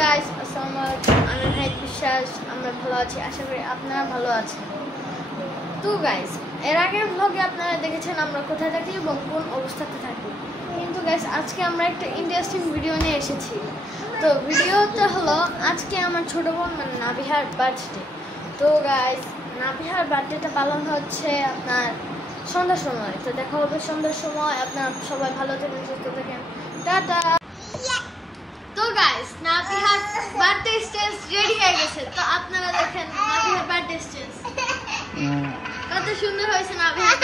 Guys, আসসালামু আলাইকুম। আমি হাইদ বিশ্বাস। আমরা ভালো আছি, আশা করি আপনারা ভালো আছেন। তো গাইস, এর আগের ব্লগে আপনারা দেখেছেন আমরা কোথায় থাকি এবং কোন অবস্থাতে থাকি। কিন্তু গাইস, আজকে আমরা একটা ইন্টারেস্টিং ভিডিও নিয়ে এসেছি। তো ভিডিওটা হলো আজকে আমার ছোট বোন মানে নাবিহার বার্থডে। তো গাইস, নাবিহার বার্থডেটা পালন হচ্ছে আপনার সন্ধ্যার সময়। তো দেখা হবে সন্ধ্যার সময়। আপনারা সবাই ভালো থাকবেন, সুস্থ থাকেন। টাটা। তো গাইস, নাবিহার বার্থডে স্টেজ রেডি হয়ে গেছে। তো আপনারা দেখেন নাবিহার বার্থডে স্টেজ কত সুন্দর হয়েছে। নাবিহার